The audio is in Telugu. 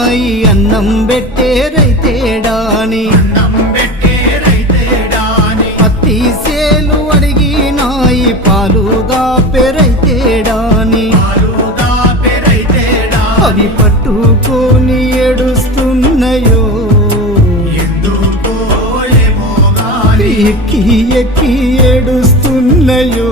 నాయి అన్నం పెట్టే రైతేడాని పత్తి సేలు అడిగి నాయి పాలుగా పెరైతేడాని అవి పట్టుకొని ఏడుస్తున్నాయో ఎక్కి ఎక్కి ఏడుస్తున్నాయో